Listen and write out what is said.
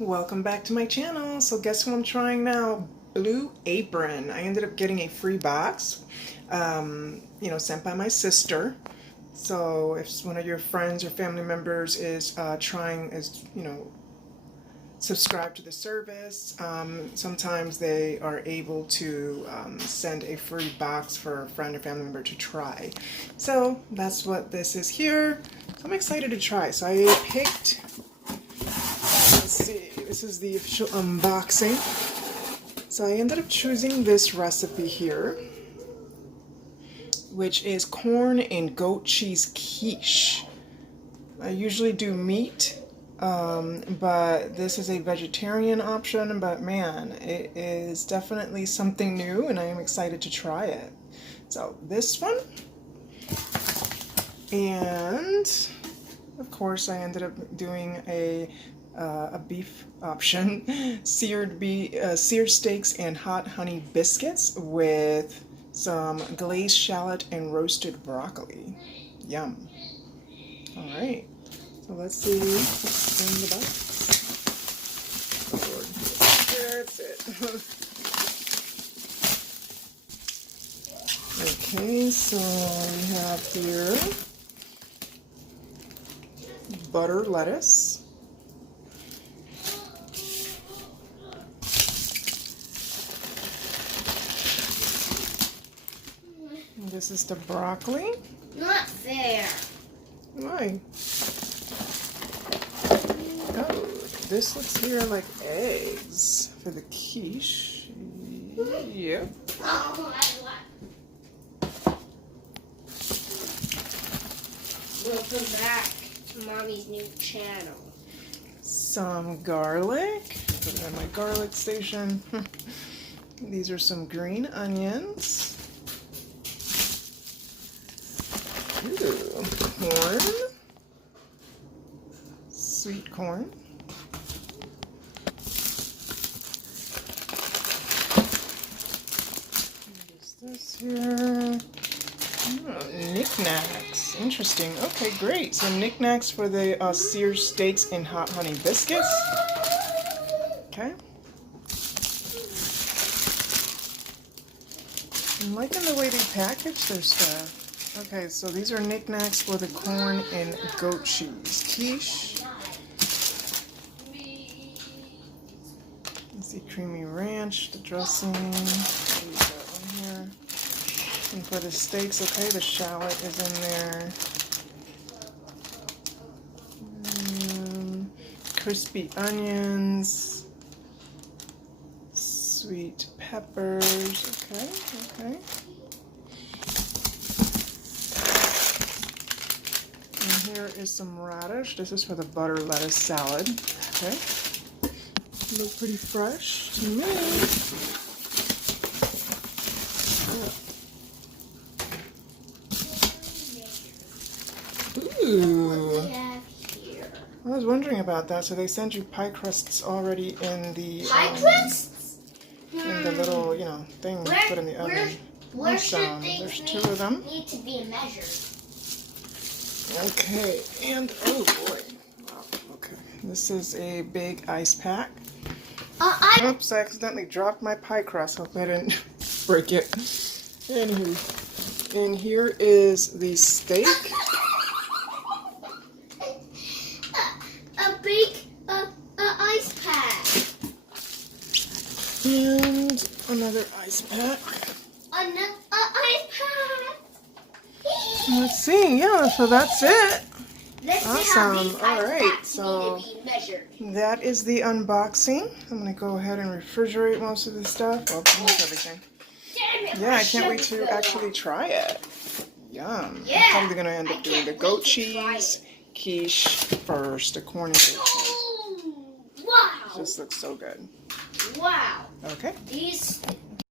Welcome back to my channel. So guess what I'm trying now? Blue Apron. I ended up getting a free box, sent by my sister. So if one of your friends or family members is subscribe to the service, sometimes they are able to send a free box for a friend or family member to try. So that's what this is here. So I'm excited to try. So I picked, let's see, this is the official unboxing. So I ended up choosing this recipe here, which is corn and goat cheese quiche. I usually do meat, but this is a vegetarian option, but man, it is definitely something new and I am excited to try it. So this one, and of course I ended up doing a beef option, seared steaks and hot honey biscuits with some glazed shallot and roasted broccoli. Yum. All right, so let's see what's in the box. Oh Lord, that's it. Okay, so we have here butter lettuce, this is the broccoli. Not fair. Why? Oh, this looks here like eggs for the quiche. Yep. Welcome back to Mommy's new channel. Some garlic. Put it on my garlic station. These are some green onions. Ooh, corn. Sweet corn. What is this here? Oh, knickknacks. Interesting. Okay, great. So knickknacks for the seared steaks and hot honey biscuits. Okay. I'm liking the way they package their stuff. Okay, so these are knickknacks for the corn and goat cheese quiche. Let's see, creamy ranch, the dressing. What do we got on here? And for the steaks, okay, the shallot is in there. Crispy onions, sweet peppers. Okay. And here is some radish. This is for the butter lettuce salad. Okay. Look pretty fresh to me. Ooh. I was wondering about that. So they send you pie crusts already in the pie crusts? In the little, thing you put in the oven. Where should there's two of them. Need to be measured. Okay, and oh boy. Wow, okay. This is a big ice pack. Oops, I accidentally dropped my pie crust. Hope I didn't break it. Anywho, and here is the steak. A big ice pack. And another ice pack. Another ice pack. Let's see, yeah, so that's it. Let's awesome. See how these all right, need so to be measured. that is the unboxing. I'm going to go ahead and refrigerate most of the stuff. Well, almost everything. Yeah, I can't wait to actually try it. Yum. Yeah, I'm probably going to end up doing the goat cheese quiche first, the corn and goat cheese. Wow. This looks so good. Wow. Okay. These